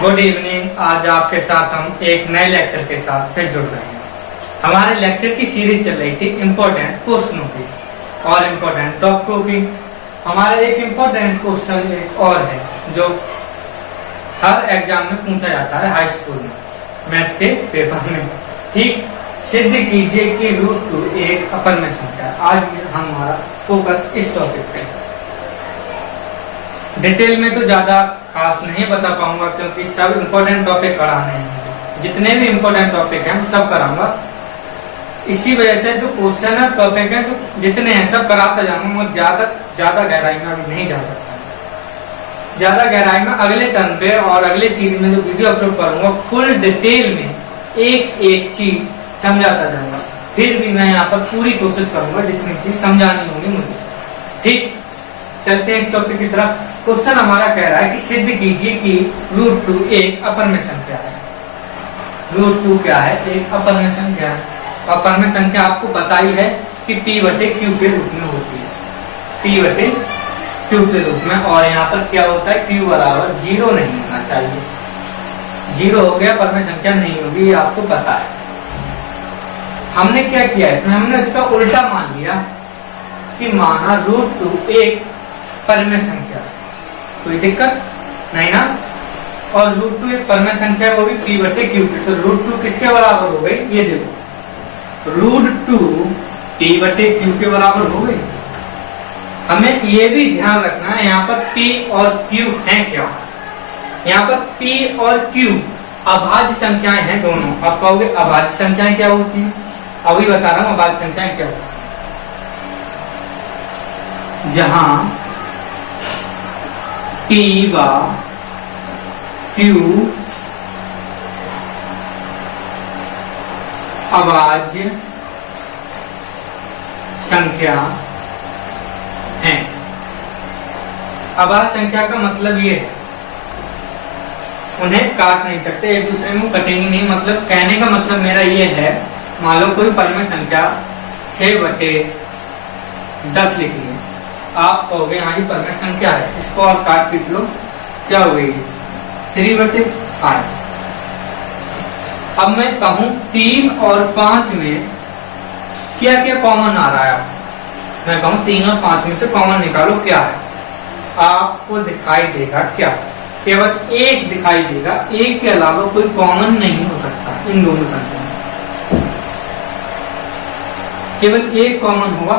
Good evening. आज आपके साथ हम एक नए लेक्चर के साथ फिर जुड़ रहे हैं। हमारे लेक्चर की सीरीज चल रही थी इम्पोर्टेंट क्वेश्चनों की और इम्पोर्टेंट टॉपिकों की। हमारा एक इम्पोर्टेंट क्वेश्चन एक और है जो हर एग्जाम में पूछा जाता है हाई स्कूल में मैथ के पेपर में। ठीक, सिद्ध कीजिए कि √2 एक अपर में संख्या है। आज हमारा फोकस इस टॉपिक पे। डिटेल में तो ज्यादा खास नहीं बता पाऊंगा क्योंकि सब इम्पोर्टेंट टॉपिक कराने हैं। जितने भी इम्पोर्टेंट टॉपिक हैं सब कराऊंगा। इसी वजह से जो क्वेश्चन है टॉपिक है जो जितने हैं सब कराता जाऊंगा। मैं ज्यादा गहराई में अभी नहीं जा सकता। ज्यादा गहराई में अगले टर्न पे और अगले सीरीज में जो वीडियो अपलोड करूंगा फुल डिटेल में एक एक चीज समझाता जाऊंगा। फिर भी मैं यहाँ पर पूरी कोशिश करूंगा जितनी चीज समझानी होगी मुझे। ठीक, चलते हैं इस टॉपिक की तरफ। क्वेश्चन हमारा कह रहा है कि सिद्ध कीजिए कि √2 एक अपर में संख्या है। √2 क्या है? एक अपर में संख्या है। अपर में संख्या आपको पता ही है कि P/Q के रूप में होती है। P/Q के रूप में। और यहाँ पर क्या होता है? Q बराबर 0 नहीं होना चाहिए। 0 हो गया अपर में संख्या नहीं होगी, ये आपको पता है। हमने क्या किया इसमें? हमने इसका उल्टा मान लिया कि माना √2 एक परमेय संख्या है। कोई दिक्कत नहीं ना। और √2 एक परमेय संख्या होगी P/Q की। तो √2 किसके बराबर हो गई? ये देखो, √2 P/Q के बराबर हो गई। हमें ये भी ध्यान रखना है यहाँ पर P और Q है क्या। यहाँ पर P और Q अभाज्य संख्याएं हैं दोनों। आप कहोगे अभाज्य संख्याएं क्या होती है? अभी बता रहा हूं अभाज्य संख्याएं क्या होती है। जहां P व Q अभाज्य संख्या है। अभाज्य संख्या का मतलब ये है उन्हें काट नहीं सकते, एक दूसरे में कटेंगे नहीं। मतलब कहने का मतलब मेरा ये है, मान लो कोई परमेय संख्या 6/10 लिखी है। आप कहोगे हाँ ये परमेय संख्या है, इसको आप काट पीट लो, क्या हो गई? 3/5। अब मैं कहूं 3 और 5 में क्या क्या कॉमन आ रहा है? मैं कहूं 3 और 5 में से कॉमन निकालो, क्या है? आपको दिखाई देगा क्या? केवल एक दिखाई देगा। एक के अलावा कोई कॉमन नहीं हो सकता इन दोनों संख्या में। केवल एक कॉमन होगा।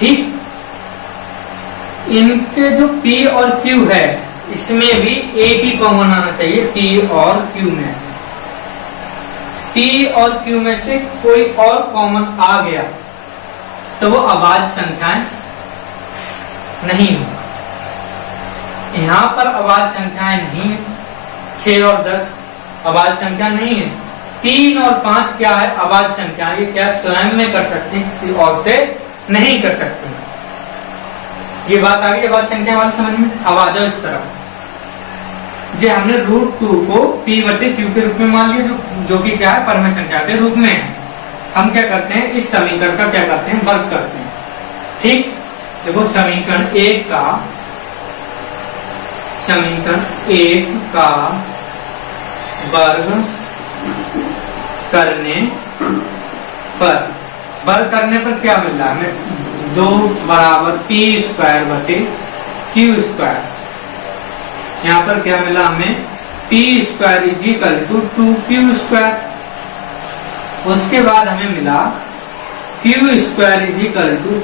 ठीक, इनके जो P और Q है इसमें भी एक ही कॉमन आना चाहिए P और Q में से। P और Q में से कोई और कॉमन आ गया तो वो अभाज्य संख्याएं नहीं होगा। यहाँ पर अभाज्य संख्याएं नहीं है। 6 और 10 अभाज्य संख्या नहीं है। 3 और 5 क्या है? अभाज्य संख्या। ये क्या स्वयं में कर सकते हैं, किसी और से नहीं कर सकते। ये बात आ गई अभाज्य संख्या वाली समझ में। अब आ जाओ इस तरफ। जो हमने √2 को P/Q के रूप में मान लिया, जो कि क्या है? परमेय संख्या के रूप में है। हम क्या करते हैं? इस समीकरण का क्या करते हैं? वर्ग करते हैं। ठीक, देखो समीकरण 1 का वर्ग करने पर क्या मिल रहा है हमें? 2 बराबर P² यहाँ पर क्या मिला हमें? P² = 2Q²। उसके बाद हमें मिला Q² =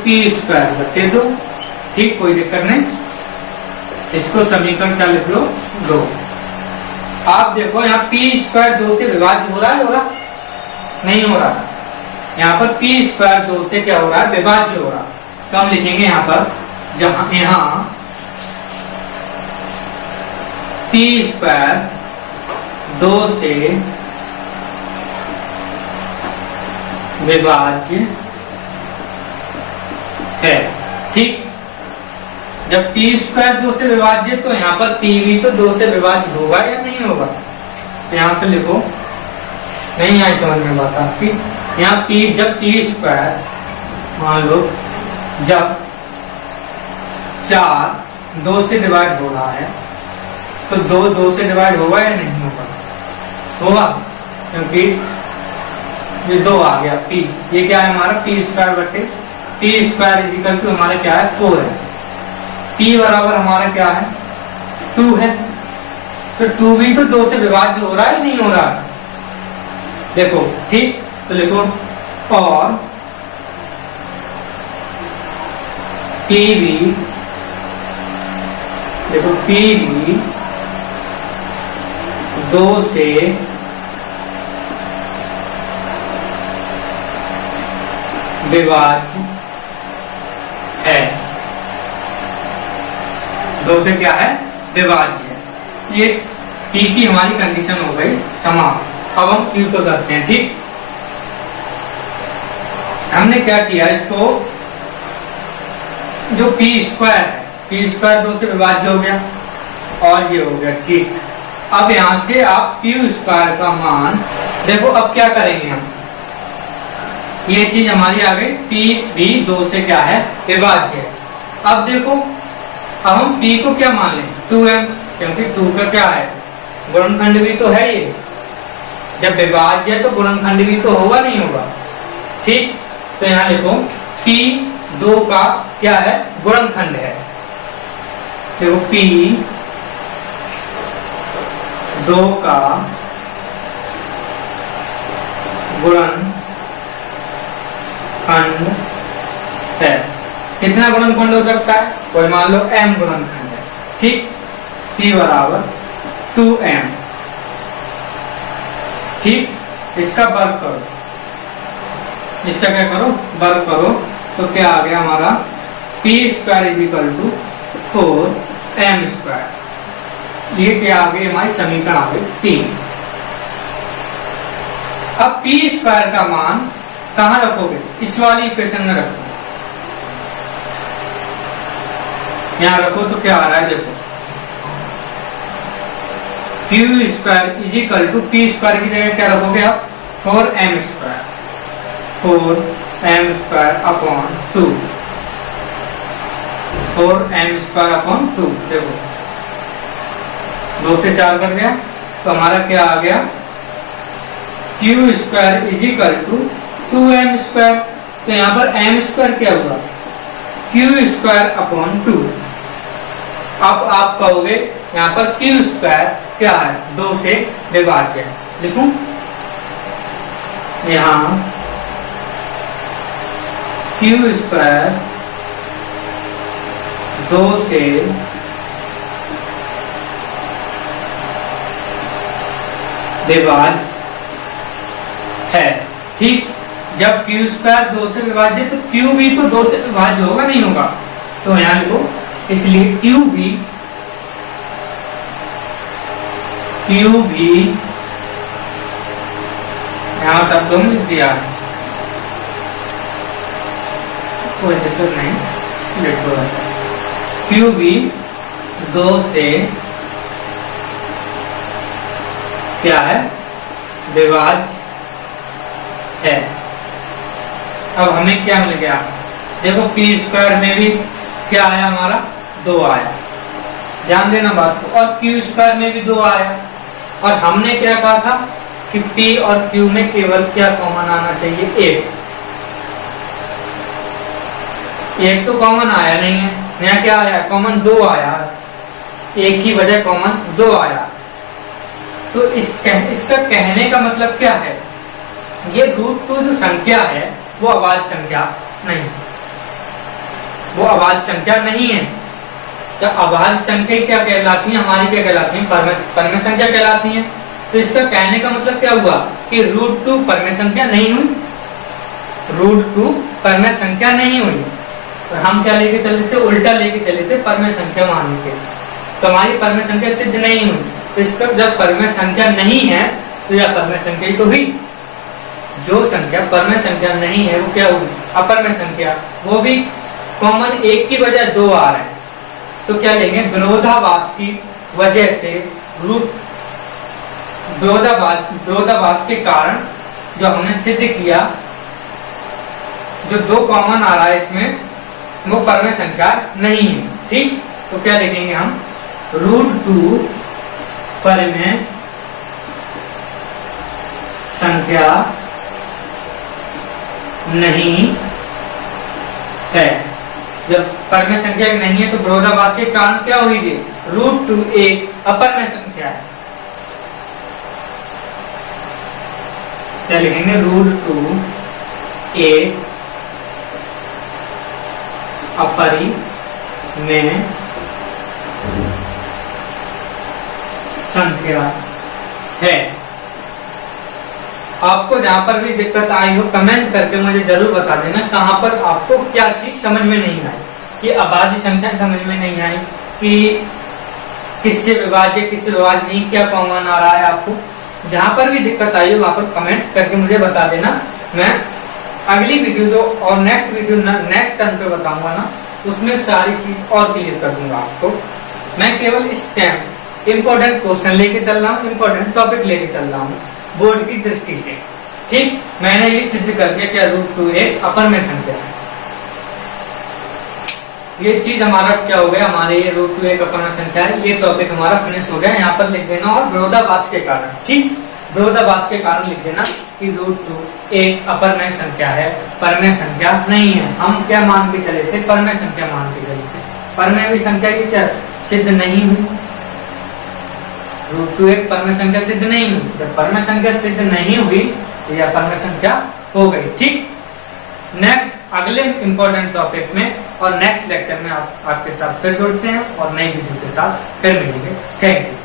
P²/2। ठीक, कोई दिक्कत नहीं। इसको समीकरण क्या लिख लो? 2। आप देखो यहाँ P² 2 से विभाज्य हो रहा है? हो रहा नहीं हो रहा। यहाँ पर P² 2 से क्या हो रहा है? विभाज्य हो रहा। तो हम लिखेंगे यहाँ पर, जहां यहाँ P² 2 से विभाज्य है। ठीक, जब P² 2 से विभाज्य तो यहाँ पर P भी तो 2 से विभाज्य होगा या नहीं होगा? तो यहाँ पे लिखो, नहीं आई समझ में बात आपकी। यहाँ P जब P² मान लो जब 4 2 से डिवाइड हो रहा है तो दो से डिवाइड होगा या नहीं होगा? होगा, क्योंकि ये 2 आ गया p, ये क्या है हमारा p स्क्वायर बटे p स्क्वायर इजिकल टू हमारा क्या है 4 है। p बराबर हमारा क्या है 2 है, तो 2 भी तो 2 से विभाज्य हो रहा है नहीं हो रहा है? देखो ठीक, तो लिखो और p भी, देखो p भी 2 से विभाज्य है, 2 से क्या है विभाज्य है। ये p की हमारी कंडीशन हो गई समाप्त। अब हम q को करते हैं। ठीक, हमने क्या किया, इसको जो p स्क्वायर है, p स्क्वायर 2 से विभाज्य हो गया और ये हो गया। ठीक, अब यहां से आप q स्क्वायर का मान देखो। अब क्या करेंगे हम, ये चीज हमारी आ गई, p भी 2 से क्या है विभाज्य है। अब देखो, अब हम p को क्या मान लें 2m, क्योंकि 2 का क्या है गुणनखंड भी तो है ये, जब विभाज्य है तो गुणनखंड भी तो होगा नहीं होगा? ठीक, तो यहाँ लिखो p 2 का क्या है गुणनखंड है। देखो p 2 का गुणनखंड है। कितना गुणनखंड हो सकता है? कोई मान लो m गुणनखंड है। ठीक, p बराबर 2m। ठीक, इसका वर्ग करो, इसका क्या करो वर्ग करो, तो क्या आ गया हमारा p square is equal to 4m square. ये क्या आ गई हमारी समीकरण आ गई 3। अब p स्क्वायर का मान कहां रखोगे? इस वाली इक्वेशन में रखो, यहां रखो, तो क्या आ रहा है देखो, q square is equal to p square की जगह क्या रखोगे आप 4m square, 4m square upon 2, 4m square upon 2। देखो 2 से 4 कर गया, तो हमारा क्या आ गया q square is equal to 2m square. तो यहाँ पर m स्क्वायर क्या हुआ q स्क्वायर अपॉन 2। अब आप कहोगे यहाँ पर q स्क्वायर क्या है 2 से विभाज्य है। लिखूं यहाँ q स्क्वायर 2 से विभाज्य है। ठीक, जब q स्क्वायर 2 से विभाज्य तो q भी तो 2 से विभाज्य होगा नहीं होगा? तो यहाँ लिखो, इसलिए q भी यहाँ शब्दों में लिख दिया है, कोई दिक्कत नहीं, लिख दो ऐसा। q भी 2 से क्या है विभाज्य है। अब हमें क्या मिल गया? देखो p स्क्वायर में भी क्या आया हमारा 2 आया, ध्यान देना बात को, और q स्क्वायर में भी 2 आया। और हमने क्या कहा था कि p और q में केवल क्या कॉमन आना चाहिए? एक तो कॉमन आया नहीं है, यहाँ क्या आया कॉमन 2 आया, एक की वजह कॉमन 2 आया। तो इसका कहने का मतलब क्या है, ये √2 जो संख्या है वो अभाज्य संख्या नहीं, वो अभाज्य संख्या नहीं है। जब अभाज्य संख्या क्या कहलाती है हमारी, क्या कहलाती है परमेय संख्या कहलाती है। तो इसका कहने का मतलब क्या हुआ कि √2 परमेय संख्या नहीं हुई, √2 परमेय संख्या नहीं हुई। तो हम क्या लेके चले थे, उल्टा लेके चले थे परमेय संख्या मान के, तो हमारी परमेय संख्या सिद्ध नहीं हुई। तो इसका जब परमेय संख्या नहीं है तो यह परमेय संख्या ही तो हुई। जो संख्या परमेय संख्या नहीं है वो क्या हुई अपरमेय संख्या, वो भी कॉमन एक की बजाय 2 आ रहे हैं। तो क्या लेंगे विरोधाभास की वजह से, विरोधाभास के कारण जो हमने सिद्ध किया, जो 2 कॉमन आ रहा है इसमें वो परमेय संख्या नहीं है। ठीक, तो क्या लिखेंगे हम √2 परिमेय संख्या नहीं है। जब परिमेय संख्या नहीं है तो विरोधाभास के कारण क्या होगी, √2 एक अपरिमेय संख्या है। क्या लिखेंगे, √2 एक अपरिमेय संख्या है। आपको जहां पर भी दिक्कत आई हो कमेंट करके मुझे जरूर बता देना, कहां पर आपको क्या चीज समझ में नहीं आई, कि अभाज्य संख्या समझ में नहीं आई, कि किससे विभाज्य किससे विभाज्य नहीं, क्या कॉमन आ रहा है आपको। जहां पर भी दिक्कत आई हो वहां पर कमेंट करके मुझे बता देना। मैं अगली वीडियो जो और नेक्स्ट वीडियो नेक्स्ट टर्म पे बताऊंगा ना, उसमें सारी चीज और क्लियर कर दूंगा आपको। मैं केवल इस टाइम इंपॉर्टेंट क्वेश्चन लेके चल रहा हूँ, इंपॉर्टेंट टॉपिक लेके चल रहा हूँ बोर्ड की दृष्टि से। ठीक, मैंने ये सिद्ध कर दिया कि √2 एक अपरिमेय संख्या है। ये चीज हमारा क्या हो गया, हमारे ये √2 एक अपरिमेय संख्या है, ये टॉपिक हमारा फिनिश हो गया। यहाँ पर लिख देना और विरोधाभास के कारण, ठीक, विरोधाभास के कारण लिख देना कि √2 एक अपरिमेय संख्या है, परिमेय संख्या नहीं है। हम क्या मान के चले थे, परिमेय संख्या मान के चले थे। परिमेय भी संख्या की क्या सिद्ध नहीं हुई, √2 एक परिमेय संख्या सिद्ध नहीं हुई। जब परिमेय संख्या सिद्ध नहीं हुई तो यह अपरिमेय संख्या हो गई। ठीक, नेक्स्ट अगले इंपॉर्टेंट टॉपिक में और नेक्स्ट लेक्चर में आपके साथ फिर जुड़ते हैं और नई वीडियो के साथ फिर मिलेंगे। Thank you.